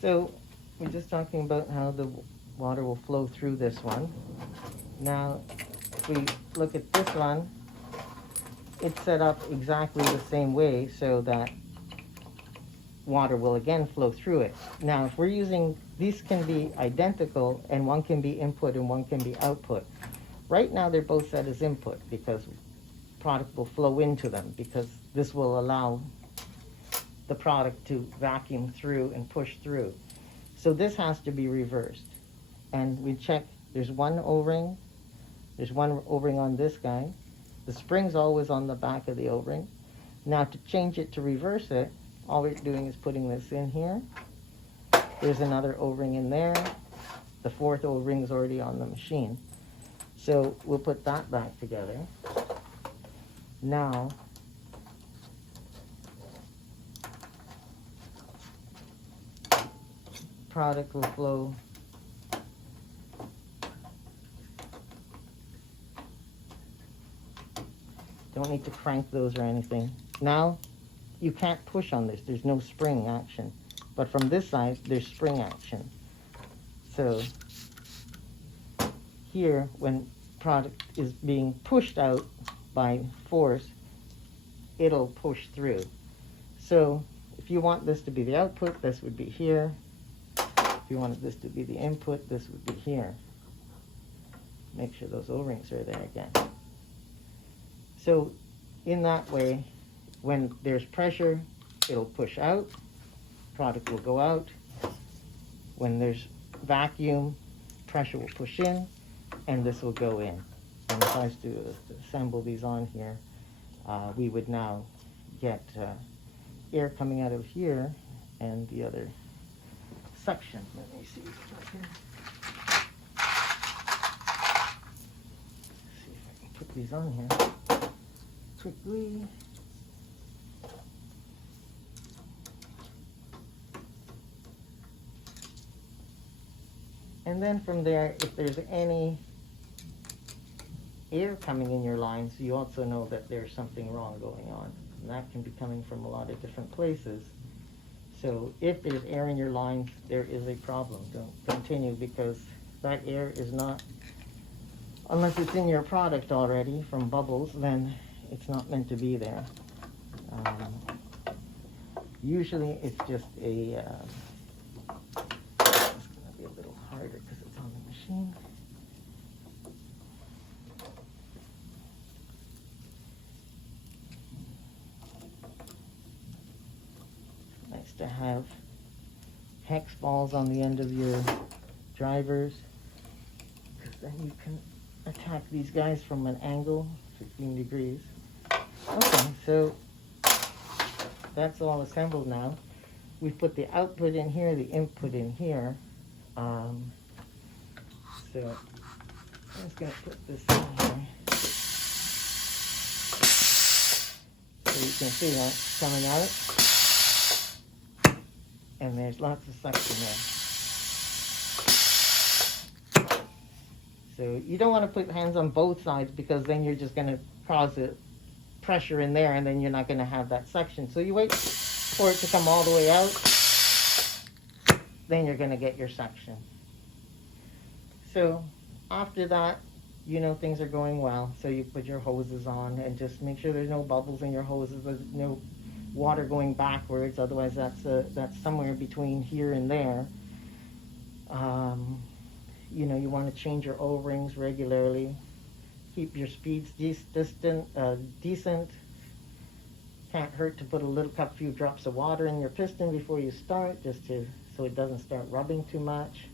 So we're just talking about how the water will flow through this one. Now, if we look at this one, it's set up exactly the same way so that water will again flow through it. Now, if we're using, these can be identical and one can be input and one can be output. Right now they're both set as input because product will flow into them, because this will allow the product to vacuum through and push through. So this has to be reversed. And we check, there's one O-ring on this guy. The spring's always on the back of the O-ring. Now to change it to reverse it, all we're doing is putting this in here. There's another O-ring in there. The fourth O-ring is already on the machine. So we'll put that back together. Now, product will flow don't need to crank those or anything. Now, you can't push on this. There's no spring action. But from this side, there's spring action. So here, when product is being pushed out by force, it'll push through. So if you want this to be the output, this would be here. If you wanted this to be the input, this would be here. Make sure those O-rings are there again. So in that way, when there's pressure, it'll push out, product will go out. When there's vacuum, pressure will push in, and this will go in. And if I was to assemble these on here, we would now get air coming out of here and the other section. Let me see if I can put these on here quickly. And then from there, if there's any air coming in your lines, you also know that there's something wrong going on. And that can be coming from a lot of different places. So if there's air in your lines, there is a problem. Don't continue, because that air is not, unless it's in your product already from bubbles, then it's not meant to be there. Usually it's just a, it's going to be a little harder because it's on the machine. Nice to have hex balls on the end of your drivers, because then you can attack these guys from an angle, 15 degrees. Okay, so that's all assembled now. We've put the output in here, the input in here. So I'm just going to put this in here. So you can see that coming out. And there's lots of suction there. So you don't want to put hands on both sides, because then you're just going to cause a pressure in there and then you're not going to have that suction. So you wait for it to come all the way out, then you're going to get your suction. So after that, you know things are going well. So you put your hoses on and just make sure there's no bubbles in your hoses, there's no water going backwards, otherwise that's somewhere between here and there. You know, you want to change your O-rings regularly. Keep your speeds decent. Can't hurt to put a few drops of water in your piston before you start, just so it doesn't start rubbing too much.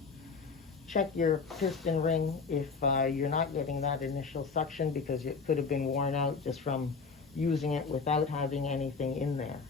Check your piston ring if you're not getting that initial suction, because it could have been worn out just from using it without having anything in there.